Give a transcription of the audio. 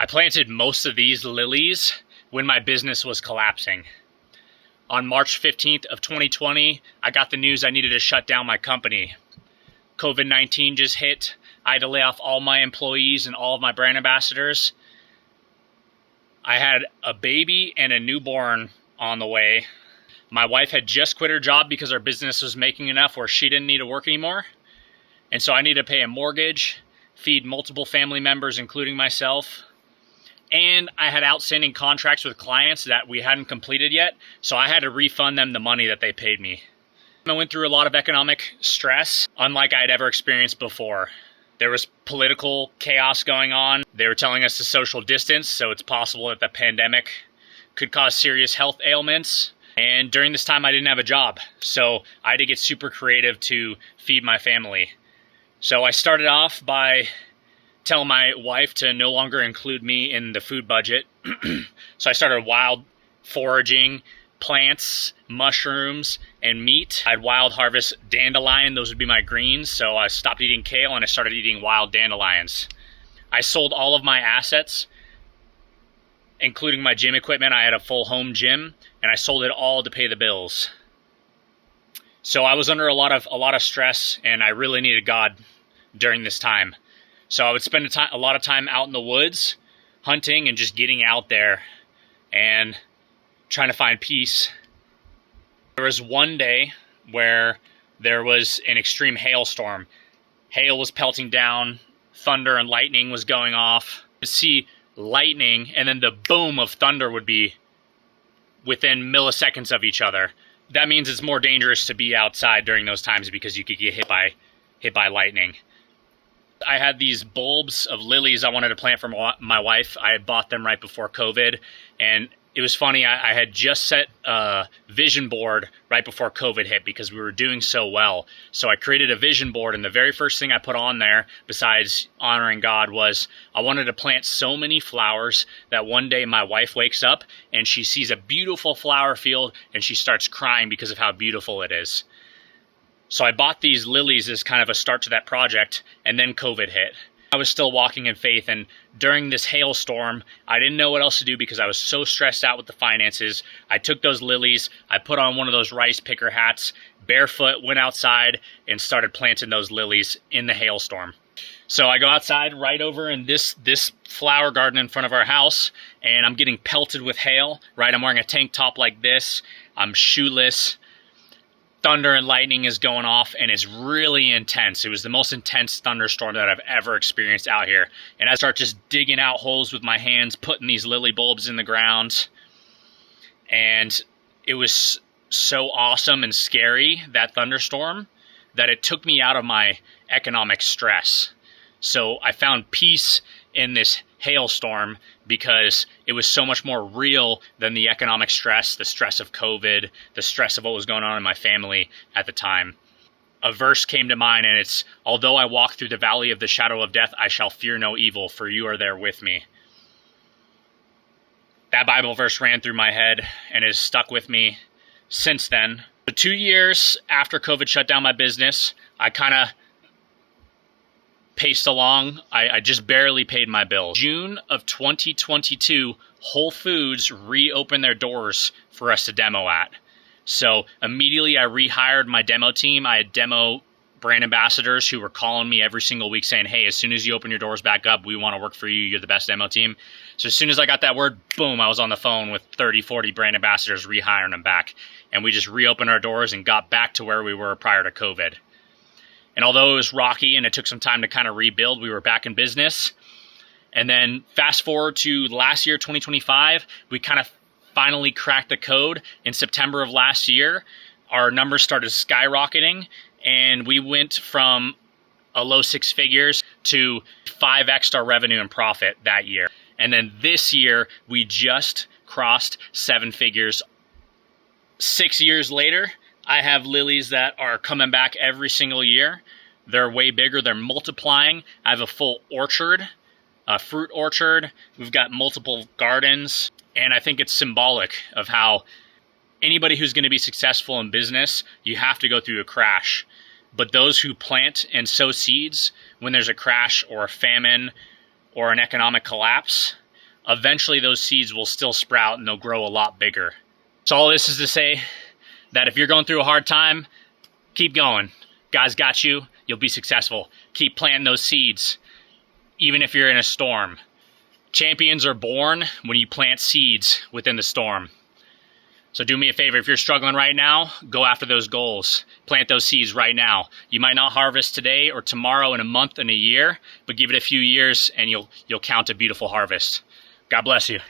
I planted most of these lilies when my business was collapsing. On March 15th of 2020, I got the news I needed to shut down my company. COVID-19 just hit. I had to lay off all my employees and all of my brand ambassadors. I had a baby and a newborn on the way. My wife had just quit her job because our business was making enough where she didn't need to work anymore. And so I needed to pay a mortgage, feed multiple family members, including myself. And I had outstanding contracts with clients that we hadn't completed yet, so I had to refund them the money that they paid me. I went through a lot of economic stress, unlike I had ever experienced before. There was political chaos going on. They were telling us to social distance, so it's possible that the pandemic could cause serious health ailments. And during this time, I didn't have a job, so I had to get super creative to feed my family. So I started off by telling my wife to no longer include me in the food budget. So I started wild foraging plants, mushrooms, and meat. I'd wild harvest dandelion. Those would be my greens. So I stopped eating kale and I started eating wild dandelions. I sold all of my assets, including my gym equipment. I had a full home gym and I sold it all to pay the bills. So I was under a lot of stress, and I really needed God during this time. So I would spend a lot of time out in the woods, hunting and just getting out there and trying to find peace. There was one day where there was an extreme hailstorm. Hail was pelting down, thunder and lightning was going off. You'd see lightning, and then the boom of thunder would be within milliseconds of each other. That means it's more dangerous to be outside during those times because you could get hit by lightning. I had these bulbs of lilies I wanted to plant for my wife. I had bought them right before COVID, and it was funny. I had just set a vision board right before COVID hit because we were doing so well. So I created a vision board, and the very first thing I put on there, besides honoring God, was I wanted to plant so many flowers that one day my wife wakes up and she sees a beautiful flower field and she starts crying because of how beautiful it is. So I bought these lilies as kind of a start to that project, and then COVID hit. I was still walking in faith, and during this hailstorm, I didn't know what else to do because I was so stressed out with the finances. I took those lilies, I put on one of those rice picker hats, barefoot, went outside, and started planting those lilies in the hailstorm. So I go outside right over in this flower garden in front of our house, and I'm getting pelted with hail, right? I'm wearing a tank top like this. I'm shoeless. Thunder and lightning is going off, and it's really intense. It was the most intense thunderstorm that I've ever experienced out here. And I start just digging out holes with my hands, putting these lily bulbs in the ground. And it was so awesome and scary, that thunderstorm, that it took me out of my economic stress. So I found peace in this hailstorm because it was so much more real than the economic stress, the stress of COVID, the stress of what was going on in my family at the time. A verse came to mind, and it's, "Although I walk through the valley of the shadow of death, I shall fear no evil, for you are there with me." That Bible verse ran through my head and has stuck with me since then. For 2 years after COVID shut down my business, I kind of paced along. I just barely paid my bills. June of 2022, Whole Foods reopened their doors for us to demo at. So immediately I rehired my demo team. I had demo brand ambassadors who were calling me every single week saying, "Hey, as soon as you open your doors back up, we want to work for you. You're the best demo team." So as soon as I got that word, boom, I was on the phone with 30, 40 brand ambassadors rehiring them back. And we just reopened our doors and got back to where we were prior to COVID. And although it was rocky and it took some time to kind of rebuild, we were back in business. And then fast forward to last year, 2025, we kind of finally cracked the code. In September of last year, our numbers started skyrocketing, and we went from a low six figures to 5x our revenue and profit that year. And then this year, we just crossed 7 figures. 6 years later, I have lilies that are coming back every single year. They're way bigger. They're multiplying. I have a full orchard, a fruit orchard. We've got multiple gardens. And I think it's symbolic of how anybody who's going to be successful in business, you have to go through a crash. But those who plant and sow seeds when there's a crash or a famine or an economic collapse, eventually those seeds will still sprout and they'll grow a lot bigger. So all this is to say that if you're going through a hard time, keep going. God's got you. You'll be successful. Keep planting those seeds, even if you're in a storm. Champions are born when you plant seeds within the storm. So do me a favor, if you're struggling right now, go after those goals. Plant those seeds right now. You might not harvest today or tomorrow, in a month, in a year, but give it a few years and you'll count a beautiful harvest. God bless you.